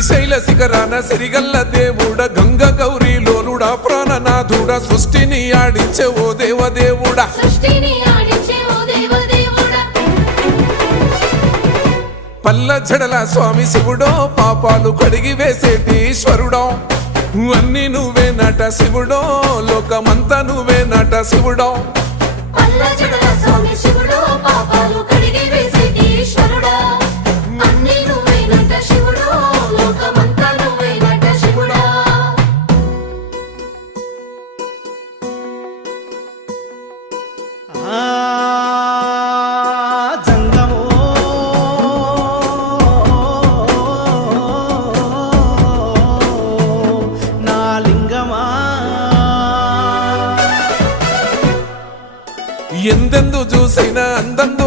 శ్రీశైల శిఖరాన సిరిగల్ల దేవుడ గంగ గౌరీ లోలుడా ప్రాణనాథుడా సృష్టిని ఆడించే ఓ దేవదేవుడా పల్ల జడల స్వామి శివుడో పాపాలు కడిగి వేసేటి ఈశ్వరుడో అన్ని నువ్వే నట శివుడో లోకమంతా నువ్వే నట శివుడో ఎందెందు చూసైనా అందందు